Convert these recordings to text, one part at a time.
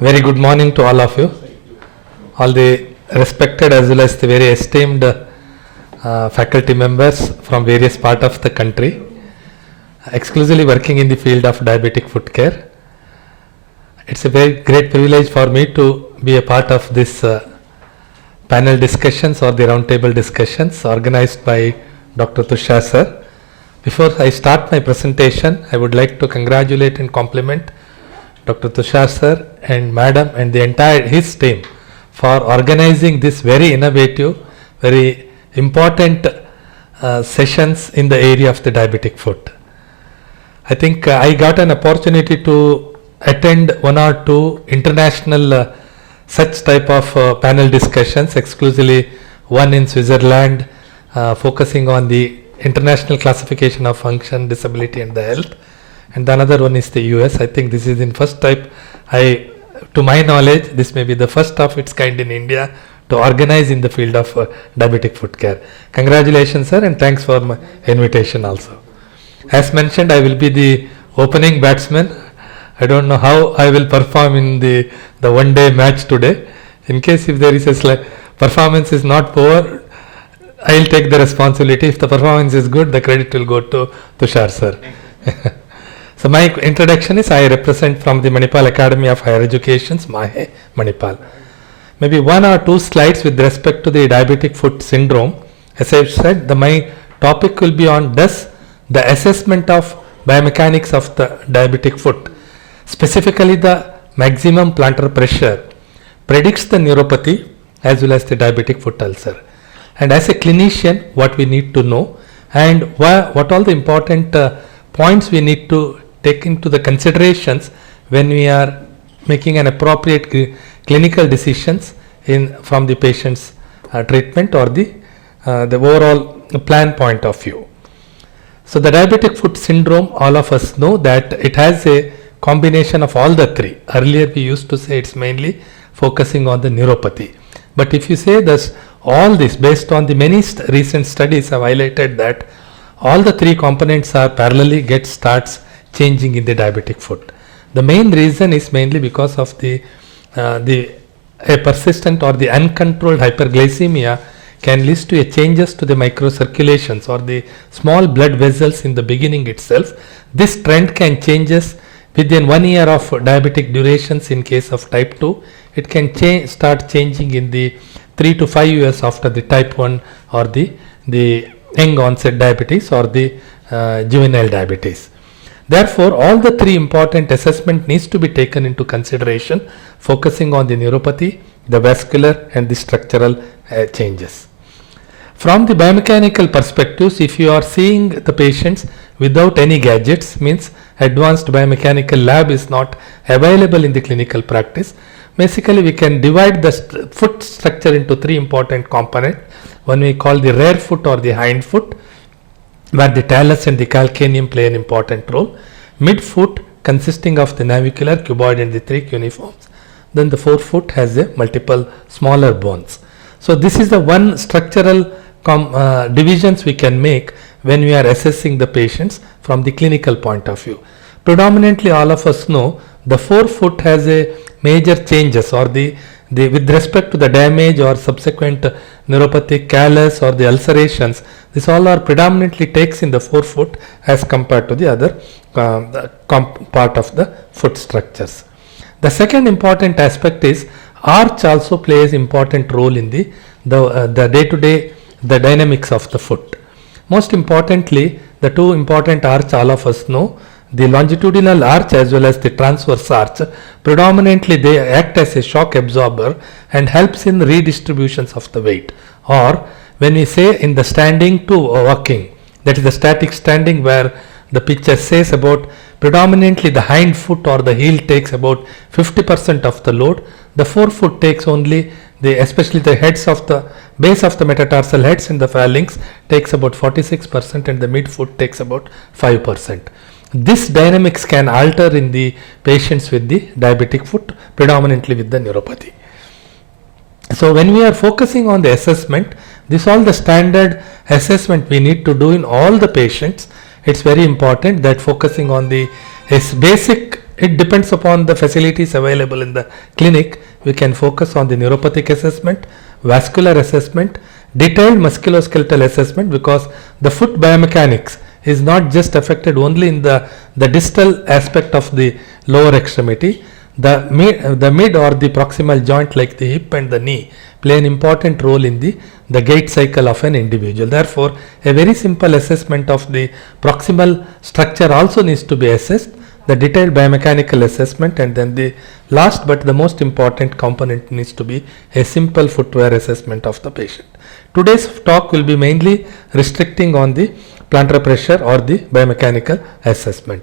Very good morning to all of you, all the respected as well as the very esteemed faculty members from various parts of the country, exclusively working in the field of diabetic foot care. It's a very great privilege for me to be a part of this panel discussions or the roundtable discussions organized by Dr.Tushar sir. Before I start my presentation, I would like to congratulate and compliment Dr. Tushar sir and madam and the entire his team for organizing this very innovative, very important sessions in the area of the diabetic foot. I think I got an opportunity to attend one or two international such type of panel discussions, exclusively one in Switzerland focusing on the international classification of function, disability and the health, and the another one is the US. I think this is in first type, to my knowledge, this may be the first of its kind in India to organize in the field of diabetic foot care. Congratulations sir, and thanks for my invitation also. As mentioned, I will be the opening batsman. I don't know how I will perform in the one day match today. In case if there is a performance is not poor, I will take the responsibility. If the performance is good, the credit will go to Tushar sir. So my introduction is, I represent from the Manipal Academy of Higher Education's MAIYYA, Manipal. Maybe one or two slides with respect to the diabetic foot syndrome. As I said, my topic will be on the assessment of biomechanics of the diabetic foot. Specifically, the maximum plantar pressure predicts the neuropathy as well as the diabetic foot ulcer. And as a clinician, what we need to know and what all the important points we need to take into the considerations when we are making an appropriate clinical decisions from the patient's treatment or the overall plan point of view. So the diabetic foot syndrome, all of us know that it has a combination of all the three. Earlier we used to say it's mainly focusing on the neuropathy. But if you say this, all this based on the many recent studies have highlighted that all the three components are parallelly starts changing in the diabetic foot. The main reason is mainly because of a persistent or the uncontrolled hyperglycemia can lead to a changes to the microcirculations or the small blood vessels in the beginning itself. This trend can changes within 1 year of diabetic durations in case of type 2. It can start changing in the 3 to 5 years after the type 1 or the young onset diabetes or the juvenile diabetes. Therefore, all the three important assessment needs to be taken into consideration, focusing on the neuropathy, the vascular and the structural changes. From the biomechanical perspectives, if you are seeing the patients without any gadgets, means advanced biomechanical lab is not available in the clinical practice. Basically, we can divide the foot structure into three important components. One we call the rear foot or the hind foot, where the talus and the calcaneum play an important role. Mid foot consisting of the navicular, cuboid and the three cuneiforms. Then the forefoot has a multiple smaller bones. So this is the one structural divisions we can make when we are assessing the patients from the clinical point of view. Predominantly all of us know the forefoot has a major changes or with respect to the damage or subsequent neuropathic callus or the ulcerations. This all are predominantly takes in the forefoot as compared to the other part of the foot structures. The second important aspect is arch also plays important role in the day-to-day the dynamics of the foot. Most importantly, the two important arch all of us know, the longitudinal arch as well as the transverse arch, predominantly they act as a shock absorber and helps in redistributions of the weight. Or when we say in the standing to walking, that is the static standing, where the picture says about predominantly the hind foot or the heel takes about 50% of the load. The forefoot takes only especially the heads of the base of the metatarsal heads and the phalanx takes about 46% and the midfoot takes about 5%. This dynamics can alter in the patients with the diabetic foot, predominantly with the neuropathy. So when we are focusing on the assessment, this all the standard assessment we need to do in all the patients. It's very important that focusing on the basic it depends upon the facilities available in the clinic. We can focus on the neuropathic assessment, vascular assessment, detailed musculoskeletal assessment, because the foot biomechanics is not just affected only in the distal aspect of the lower extremity. The mid or the proximal joint like the hip and the knee play an important role in the gait cycle of an individual. Therefore, a very simple assessment of the proximal structure also needs to be assessed, the detailed biomechanical assessment, and then the last but the most important component needs to be a simple footwear assessment of the patient. Today's talk will be mainly restricting on the plantar pressure or the biomechanical assessment.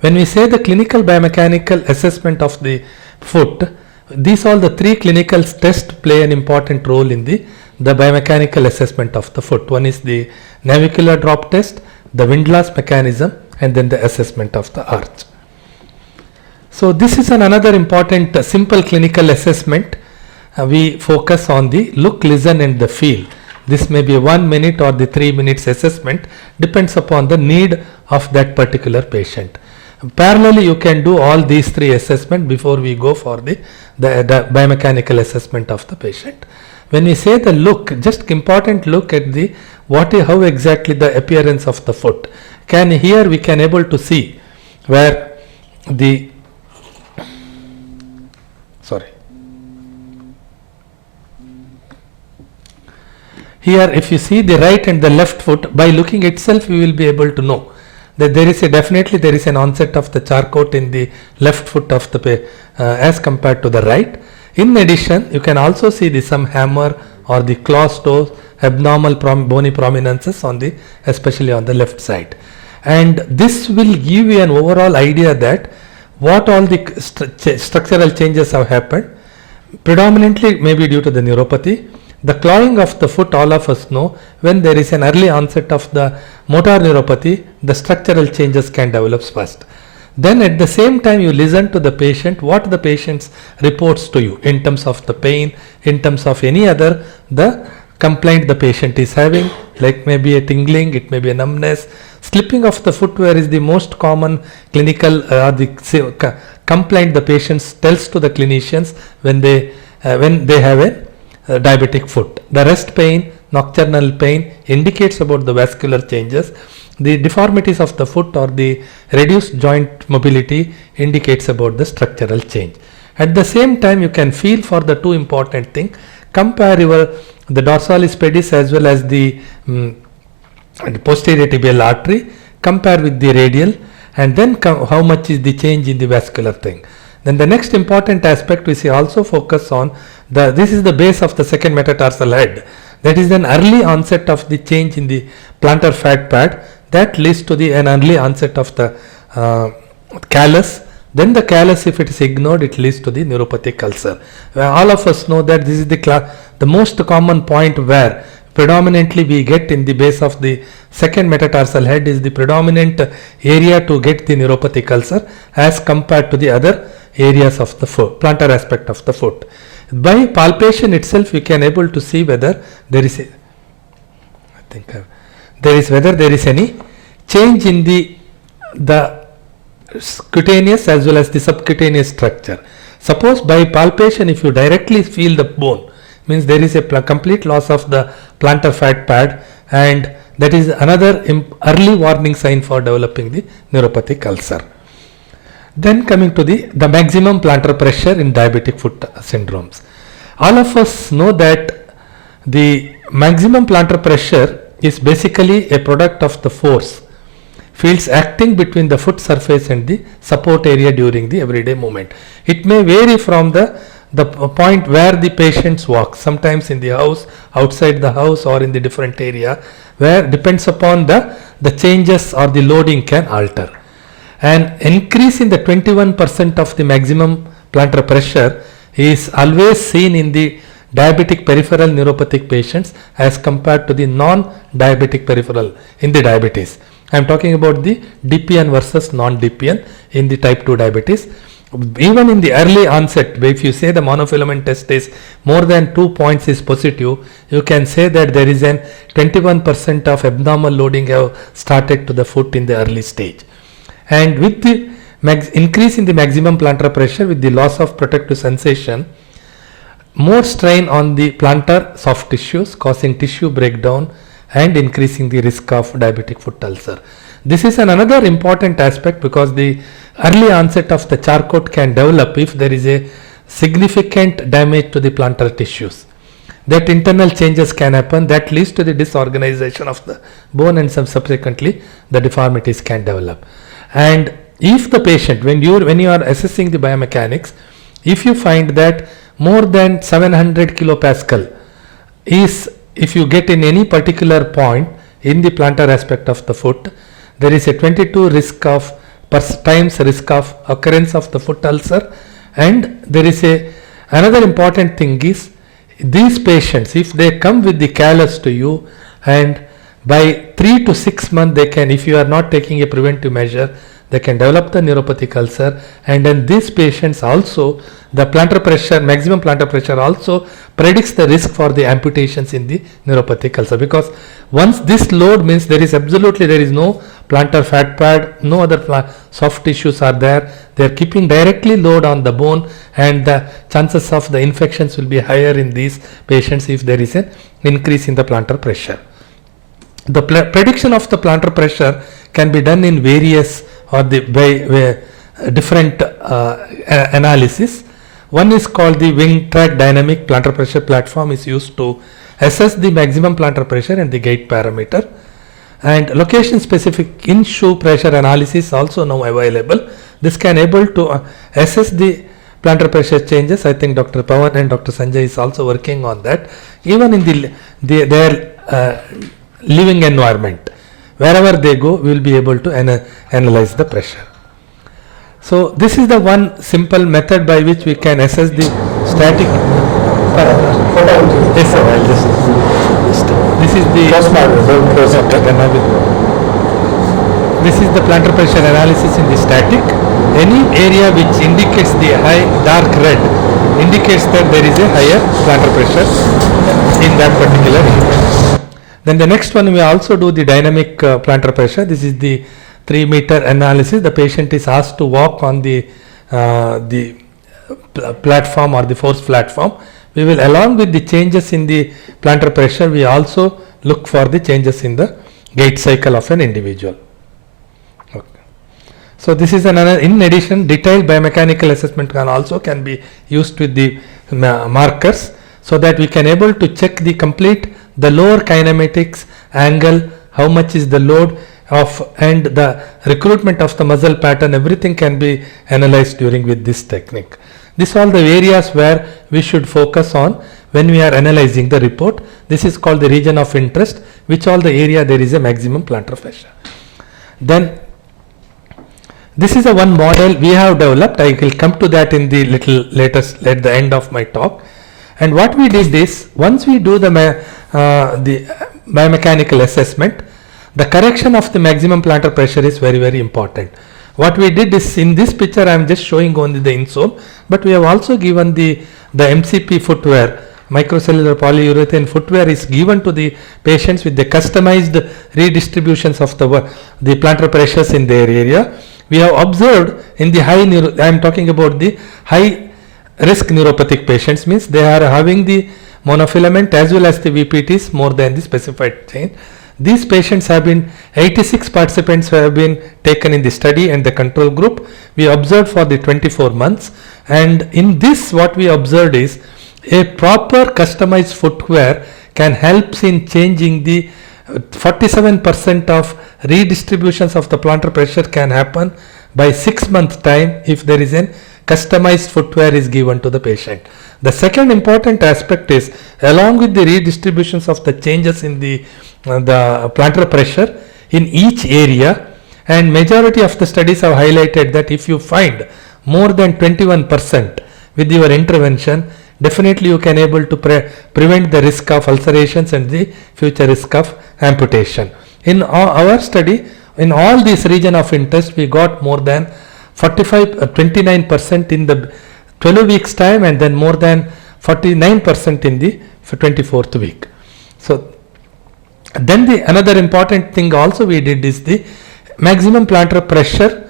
When we say the clinical biomechanical assessment of the foot, these all the three clinical tests play an important role in the biomechanical assessment of the foot. One is the navicular drop test, the windlass mechanism, and then the assessment of the arch. So this is another important simple clinical assessment. We focus on the look, listen, and the feel. This may be a 1 minute or the 3 minutes assessment, depends upon the need of that particular patient. Parallelly, you can do all these three assessments before we go for the biomechanical assessment of the patient. When we say the look, just important look at the how exactly the appearance of the foot. Here we can able to see where the here if you see the right and the left foot, by looking itself we will be able to know that there is an onset of the Charcot in the left foot of the as compared to the right. In addition, you can also see some hammer or the closed toes, abnormal bony prominences especially on the left side, and this will give you an overall idea that what all the structural changes have happened, predominantly maybe due to the neuropathy. The clawing of the foot, all of us know, when there is an early onset of the motor neuropathy, the structural changes can develop first. Then at the same time you listen to the patient, what the patient reports to you in terms of the pain, in terms of any other the complaint the patient is having, like maybe a tingling, it may be a numbness. Slipping of the footwear is the most common clinical complaint the patients tells to the clinicians when they have a diabetic foot. The rest pain, nocturnal pain indicates about the vascular changes. The deformities of the foot or the reduced joint mobility indicates about the structural change. At the same time, you can feel for the two important things. Compare the dorsalis pedis as well as the posterior tibial artery. Compare with the radial, and then how much is the change in the vascular thing. Then the next important aspect we see also focus on this is the base of the second metatarsal head. That is an early onset of the change in the plantar fat pad that leads to an early onset of the callus. Then the callus, if it is ignored, it leads to the neuropathic ulcer. All of us know that this is the most common point where predominantly we get in the base of the second metatarsal head is the predominant area to get the neuropathic ulcer as compared to the other areas of the foot, plantar aspect of the foot. By palpation itself, we can able to see whether there is whether there is any change in the cutaneous as well as the subcutaneous structure. Suppose by palpation, if you directly feel the bone, means there is a complete loss of the plantar fat pad, and that is another early warning sign for developing the neuropathic ulcer. Then coming to the maximum plantar pressure in diabetic foot syndromes. All of us know that the maximum plantar pressure is basically a product of the force fields acting between the foot surface and the support area during the everyday movement. It may vary from the point where the patients walk, sometimes in the house, outside the house, or in the different area, where depends upon the changes or the loading can alter. An increase in the 21% of the maximum plantar pressure is always seen in the diabetic peripheral neuropathic patients as compared to the non-diabetic peripheral in the diabetes. I am talking about the DPN versus non-DPN in the type 2 diabetes. Even in the early onset, if you say the monofilament test is more than 2 points is positive, you can say that there is an 21% of abnormal loading have started to the foot in the early stage. And with increase in the maximum plantar pressure with the loss of protective sensation, more strain on the plantar soft tissues, causing tissue breakdown and increasing the risk of diabetic foot ulcer. This is another important aspect because the early onset of the Charcot can develop if there is a significant damage to the plantar tissues. That internal changes can happen that leads to the disorganization of the bone, and subsequently the deformities can develop. And if the patient, when you are assessing the biomechanics, if you find that more than 700 kilopascal is, if you get in any particular point in the plantar aspect of the foot, there is a 22 risk of times risk of occurrence of the foot ulcer. And there is another important thing is, these patients, if they come with the callus to you, and by 3 to 6 months they can, if you are not taking a preventive measure, they can develop the neuropathic ulcer. And then these patients also, the plantar pressure, maximum plantar pressure also predicts the risk for the amputations in the neuropathic ulcer, because once this load means there is no plantar fat pad, no other soft tissues are there, they are keeping directly load on the bone, and the chances of the infections will be higher in these patients if there is an increase in the plantar pressure. The prediction of the plantar pressure can be done in various or by different analysis. One is called the wing track dynamic plantar pressure platform, is used to assess the maximum plantar pressure and the gait parameter. And location specific in shoe pressure analysis also now available. This can able to assess the plantar pressure changes. I think Dr. Pawan and Dr. Sanjay is also working on that. Even in their living environment, wherever they go, we will be able to analyze the pressure. So this is the one simple method by which we can assess the static. Yes, sir. I'll just this is the this is the plantar pressure analysis in the static. Any area which indicates the high dark red indicates that there is a higher plantar pressure in that particular area. Then the next one, we also do the dynamic plantar pressure. This is the 3-meter analysis. The patient is asked to walk on the platform or the force platform. We will, along with the changes in the plantar pressure, we also look for the changes in the gait cycle of an individual. Okay. So this is another. In addition, detailed biomechanical assessment can be used with the markers, so that we can able to check the complete the lower kinematics angle, how much is the load of, and the recruitment of the muscle pattern. Everything can be analyzed during with this technique. These are all the areas where we should focus on when we are analyzing the report. This is called the region of interest, which all the area there is a maximum plantar pressure. Then this is a one model we have developed. I will come to that in the little latest at the end of my talk. And what we did is, once we do the biomechanical assessment, the correction of the maximum plantar pressure is very, very important. What we did is, in this picture I am just showing only the insole, but we have also given the MCP footwear, microcellular polyurethane footwear is given to the patients with the customized redistributions of the plantar pressures in their area. We have observed in the I am talking about the high risk neuropathic patients, means they are having the monofilament as well as the VPTs more than the specified change. These patients have been 86 participants who have been taken in the study, and the control group we observed for the 24 months. And in this, what we observed is a proper customized footwear can help in changing the 47% of redistributions of the plantar pressure can happen by 6 months time if there is an customized footwear is given to the patient. The second important aspect is, along with the redistributions of the changes in the plantar pressure in each area, and majority of the studies have highlighted that if you find more than 21% with your intervention, definitely you can able to prevent the risk of ulcerations and the future risk of amputation. In our study, in all these region of interest, we got more than 29% in the 12 weeks time, and then more than 49% in the 24th week. So then the another important thing also we did is the maximum plantar pressure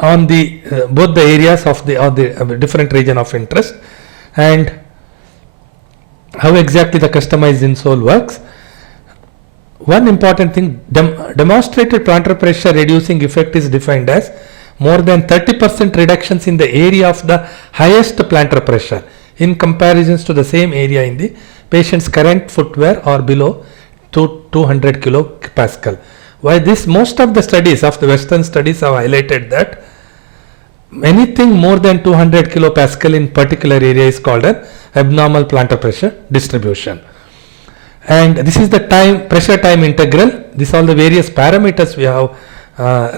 on the both the areas of the different region of interest, and how exactly the customized insole works. One important thing, demonstrated plantar pressure reducing effect is defined as more than 30% reductions in the area of the highest plantar pressure in comparisons to the same area in the patient's current footwear or below 200 kilopascal. Why this? Most of the studies of the Western studies have highlighted that anything more than 200 kilopascal in particular area is called an abnormal plantar pressure distribution. And this is the pressure time integral. These are all the various parameters we have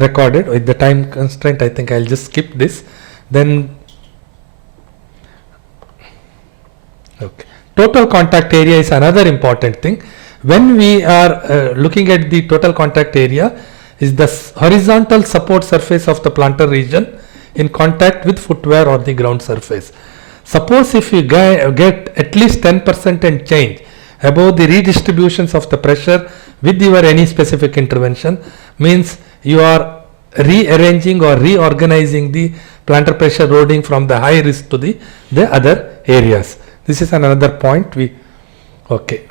recorded. With the time constraint, I think I'll just skip this. Then, okay. Total contact area is another important thing. When we are looking at the total contact area, is the horizontal support surface of the plantar region in contact with footwear or the ground surface. Suppose if you get at least 10% and change above the redistributions of the pressure with your any specific intervention, means you are rearranging or reorganizing the plantar pressure loading from the high risk to the other areas. This is another point we, okay.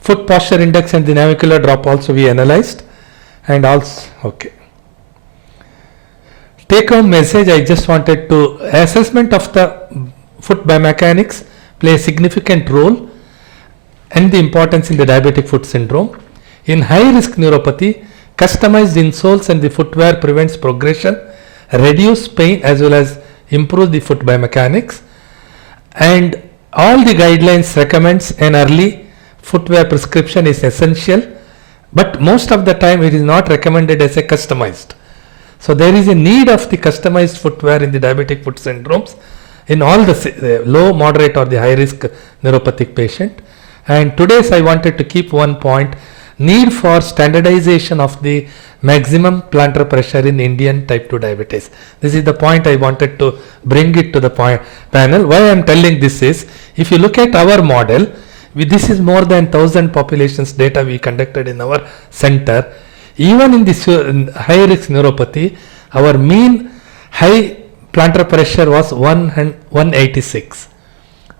Foot posture index and the navicular drop also we analyzed, and also, okay. Take home message, I just wanted to, assessment of the foot biomechanics play a significant role and the importance in the diabetic foot syndrome. In high risk neuropathy, customized insoles and the footwear prevents progression, reduce pain as well as improve the foot biomechanics, and all the guidelines recommends an early footwear prescription is essential, but most of the time it is not recommended as a customized. So there is a need of the customized footwear in the diabetic foot syndromes in all the low, moderate or the high risk neuropathic patient. And today's I wanted to keep one point, need for standardization of the maximum plantar pressure in Indian type 2 diabetes. This is the point I wanted to bring it to the panel. Why I am telling this is, if you look at our model, this is more than 1000 populations data we conducted in our center. Even in this high risk neuropathy, our mean high plantar pressure was 186.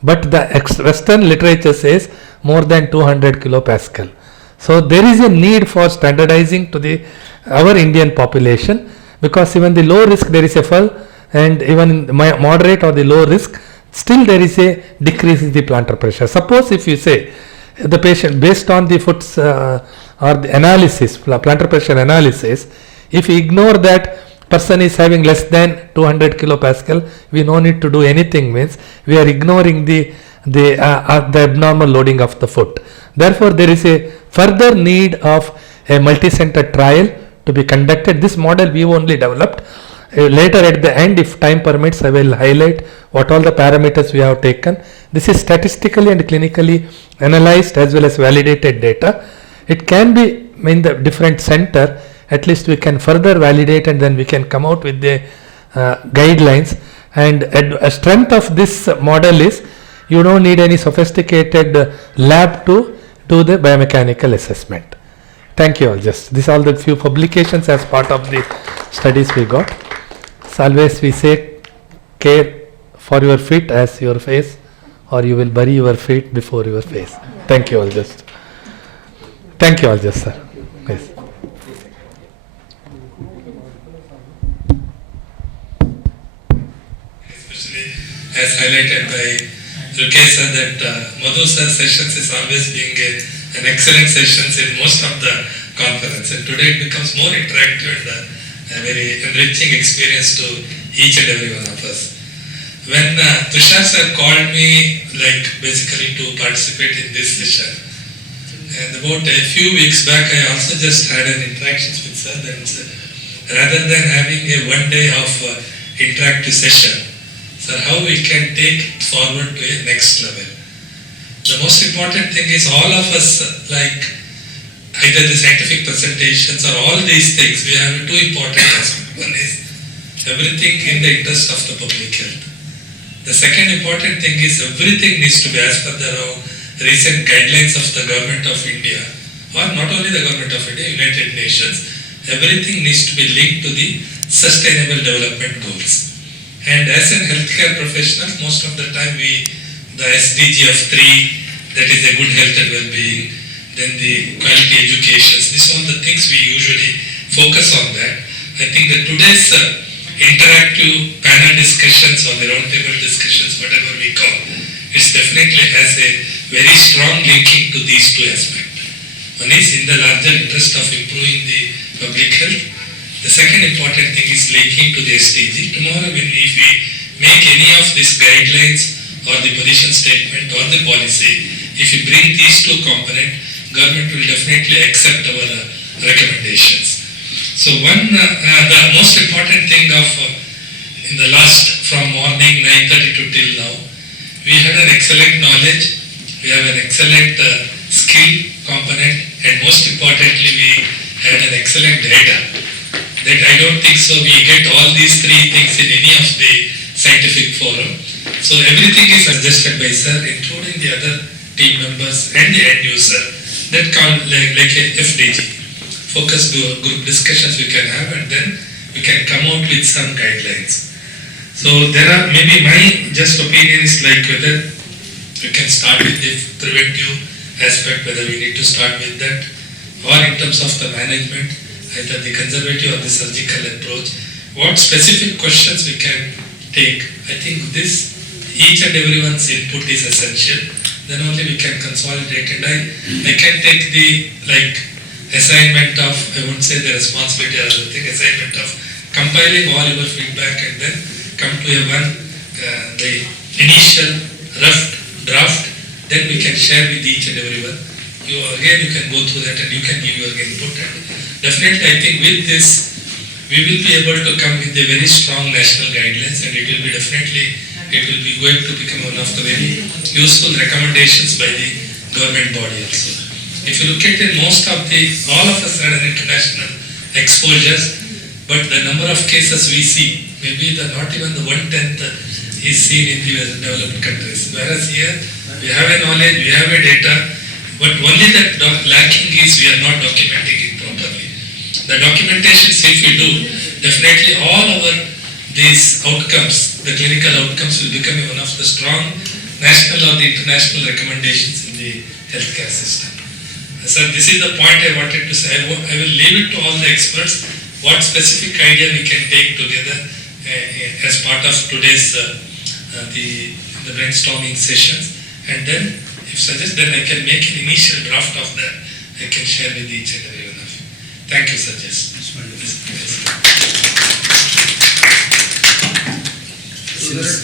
But the Western literature says more than 200 kilopascal. So there is a need for standardizing to our Indian population, because even the low risk there is a fall, and even in the moderate or the low risk, still there is a decrease in the plantar pressure. Suppose if you say the patient based on the foot's or the analysis, plantar pressure analysis, if you ignore that person is having less than 200 kilopascal, we no need to do anything, means we are ignoring the abnormal loading of the foot. Therefore, there is a further need of a multi-center trial to be conducted. This model we only developed. Later at the end, if time permits, I will highlight what all the parameters we have taken. This is statistically and clinically analyzed as well as validated data. It can be in the different center. At least we can further validate, and then we can come out with the guidelines. And a strength of this model is you don't need any sophisticated lab to do the biomechanical assessment. Thank you all. Just these are all the few publications as part of the studies we got. So always we say, care for your feet as your face, or you will bury your feet before your face. Thank you all. Just thank you all. Just sir. Yes. As highlighted by Rukesh sir, that Madhu sir sessions is always being an excellent sessions in most of the conference, and today it becomes more interactive and a very enriching experience to each and every one of us. When Tushar sir called me, like basically to participate in this session, and about a few weeks back I also just had an interactions with sir, that rather than having a one day of interactive session, sir, how we can take it forward to a next level. The most important thing is all of us, like either the scientific presentations or all these things, we have two important aspects. One is everything in the interest of the public health. The second important thing is everything needs to be as per the recent guidelines of the government of India, or not only the government of India, United Nations, everything needs to be linked to the sustainable development goals. And as a healthcare professional, most of the time the SDG of 3, that is a good health and well-being, then the quality education, these are all the things we usually focus on that. I think that today's interactive panel discussions or the roundtable discussions, whatever we call, it definitely has a very strong linking to these two aspects. One is in the larger interest of improving the public health. The second important thing is linking to the SDG. Tomorrow if we make any of these guidelines or the position statement or the policy, if we bring these two components, government will definitely accept our recommendations. So the most important thing of in the last from morning 9:30 to till now, we had an excellent knowledge, we have an excellent skill component, and most importantly we had an excellent data. That I don't think so we get all these three things in any of the scientific forum. So everything is suggested by sir, including the other team members and the end user. That called like a FDG, focus group discussions we can have, and then we can come out with some guidelines. So there are maybe my just opinion is like whether we can start with the preventive aspect, whether we need to start with that, or in terms of the management, either the conservative or the surgical approach, what specific questions we can take. I think this, each and everyone's input is essential. Then only we can consolidate, and I can take the assignment of, I won't say the responsibility or other thing, assignment of compiling all your feedback and then come to the initial rough draft, then we can share with each and everyone. You can go through that and you can give your input. And definitely I think with this, we will be able to come with a very strong national guidelines, and it will be definitely, it will be going to become one of the very useful recommendations by the government body also. If you look at it, all of us had an international exposures, but the number of cases we see, maybe not even the 1/10 is seen in the developed countries. Whereas here, we have a knowledge, we have a data, but only that lacking is we are not documenting it properly. The documentations, if we do, definitely all these outcomes, the clinical outcomes will become one of the strong national or the international recommendations in the healthcare system. So this is the point I wanted to say. I will leave it to all the experts what specific idea we can take together as part of today's the brainstorming sessions, and then if suggest, then I can make an initial draft of that. I can share with each and every one of you. Thank you, suggest.